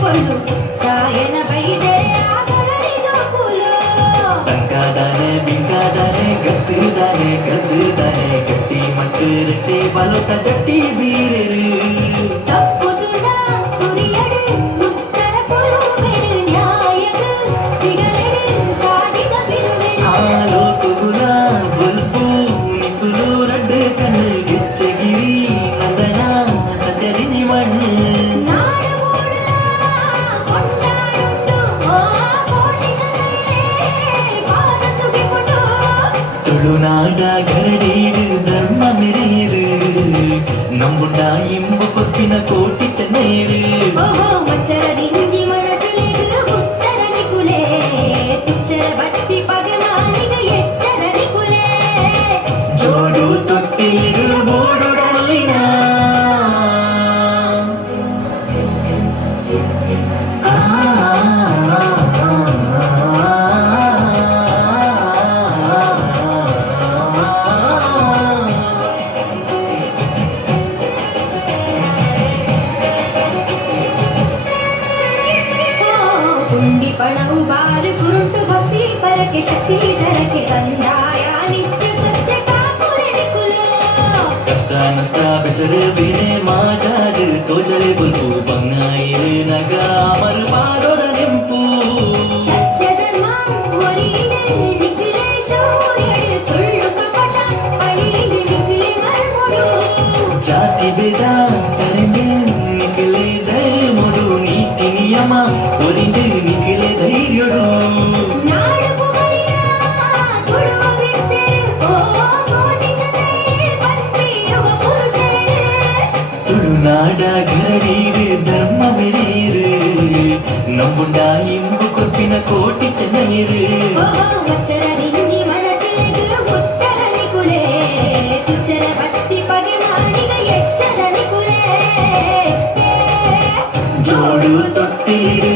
ಕೊಂಡು ಸಾಯನ ಬೈದೆ ಬಂಕಾದಾನೆ ಬಿಂಕಾದಾನೆ ಗತ್ತಿದಾನೆ ಗದ್ದಿದಾನೆ ಗಟ್ಟಿ ಮಟ್ಟು ರಟ್ಟೆ ಬಲೋತ ಗಟ್ಟಿ ಬೀರೆ ತುಳುನಾಡ ಗರಡೀರು ಧರ್ಮ ಮೆರೆಯರು ನಂಬುಂಡ ಇಂಬು ಕೊಪ್ಪಿನ ಕೋಟಿ ಚೆನ್ನೈರು ಮಚ್ಚರದಿಂಜಿ ಮನಸಿಲೆದು ಉತ್ತರನಿ ಕುಲೆ ತುಚ್ಚರ ಬತ್ತಿ ಪಗಮಾನಿಗ ಎಚ್ಚರನಿ ಕುಲೆ ಜೋಡು ತೊಟ್ಟಿರು ಬೋಡುಡಲ್ಲಿನ ಕುಂಡಿ ಪಣವು ಬಾರು ಕುರುಟು ಭಕ್ತಿ ಪರಕೆ ಶಕ್ತಿ ದರಕೆ ಕಂದಾಯ ನಿತ್ಯ ಸತ್ಯ ಕಾಪುರಡಿ ಕುಲ ಕಷ್ಟ ನಷ್ಟ ಬೆಸರು ಬೇರೆ ಮಾಜಾದು ತೋಜಲೆ ಬುಲ್ಪು ಬಂಗಾಯಿರು ನಗ ಅಮರು ಪಾದೋದ ನೆಂಪು ಸತ್ಯ ಧರ್ಮ ಒರಿಡೆ ನಿಖಿಲೆ ಶೌರ್ಯಡೆ ಸುಳ್ಳು ಕಪಟ ಅಳಿಗೆ ನಿಖಿಲೆ ಮರ್ಮುಡು ಜಾತಿ ಬೇದ ತರಂಗೆ ನಿಖಿಲೆ ಧರ್ಮುಡು ನೀತಿ ನಿಯಮ ಒಲಿಂದು ನಿಖಿಲೆ ಧೈರ್ಯಡು ನಾಡು ಬುಗರಿಯ ತುಳುವ ಬಿಡ್ಸೆ ಓ ಕೋಟಿ ಜನರೇ ಬಂದ್ರಿ ಯುಗ ಪುರುಷರೇ ತುಳುನಾಡ ಗರಡೀರು ಧರ್ಮ ಮೆರೆಯರು ನಂಬುಂಡ ಇಂಬು ಕೊಪ್ಪಿನ ಕೋಟಿ ಚೆನ್ನೈರು ಮಚ್ಚರದಿಂಜಿ ಮನಸಿಲೆದು ಉತ್ತರನಿ ಕುಲೆ ತುಚ್ಚರ ಬತ್ತಿ ಪಗೆ ಮಾಡಿದ ಎಚ್ಚರನಿ ಕುಲೆ ಜೋಡು ತೊಟ್ಟಿರು